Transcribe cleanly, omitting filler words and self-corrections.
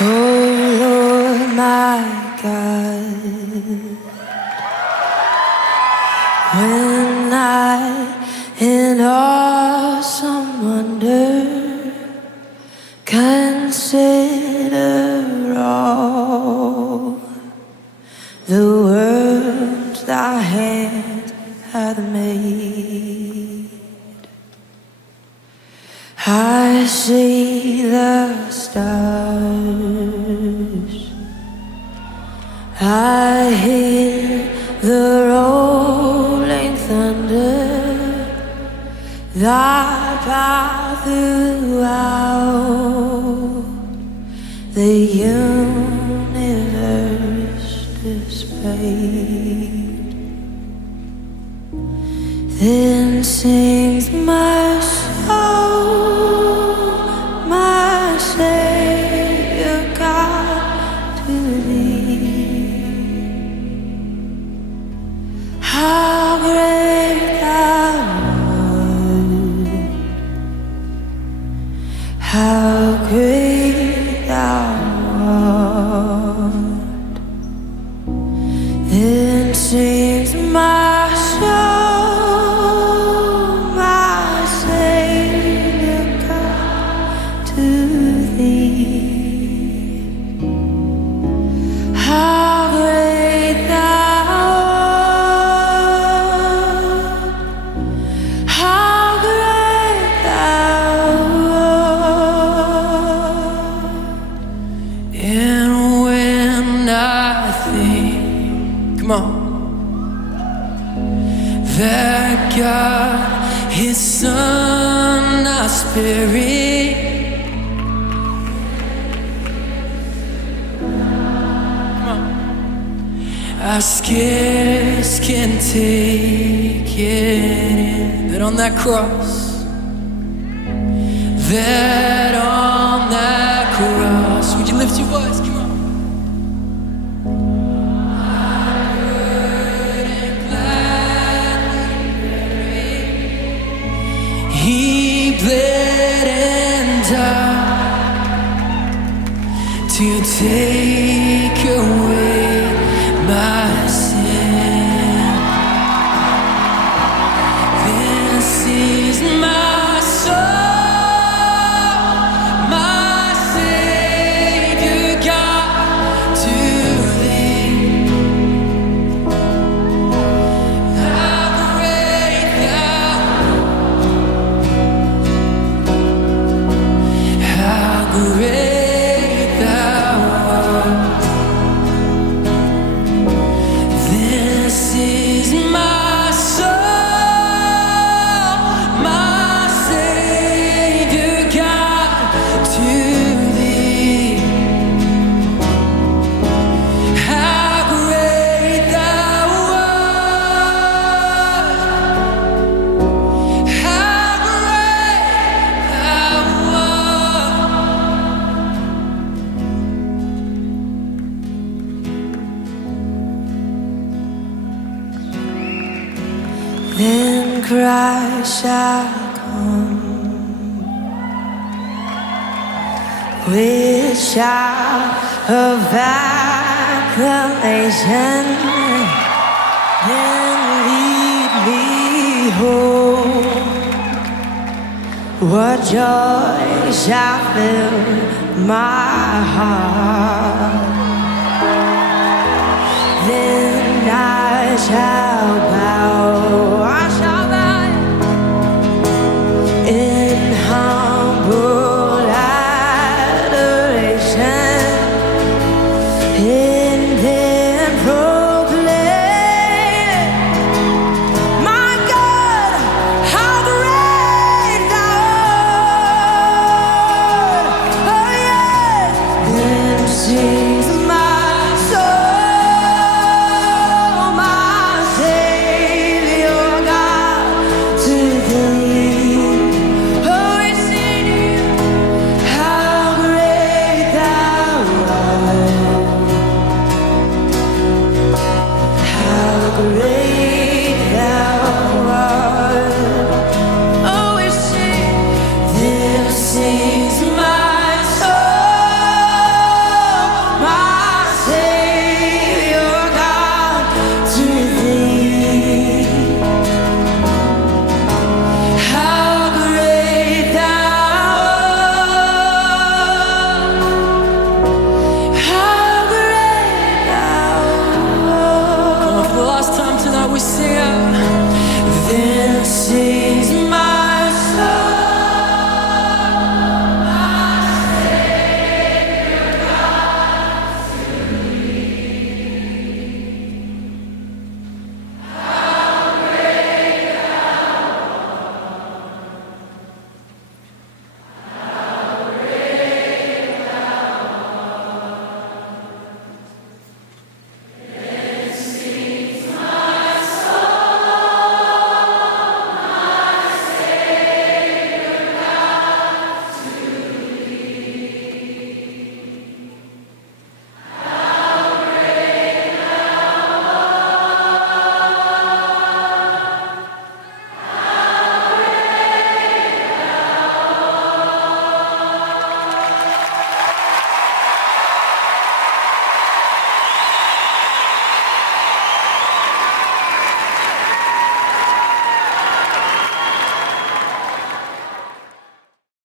Oh Lord, my God, when I in awesome wonder consider all the worlds thy hand hath made, I see the stars, I hear the rolling thunder, thy power throughout the universe displayed. Then sings my soul, my Savior God, to thee. How great thou art, how great thou art. Then sings my soul, my Savior God, to thee. How great thou art, how great thou art. And when I think, come on, that God, His Son, our Spirit, come on, I scarce can take it in, that on that cross, that on that cross, would you lift your voice, come on. He bled and died to take away my sin. This is my soul, my Savior God, to thee. How great thou art, how great thou art. This is my soul, my Savior God, to thee. How great thou art, how great thou art. Then Christ shall come with shout of acclamation, and lead me home. What joy shall fill my heart? Then I shall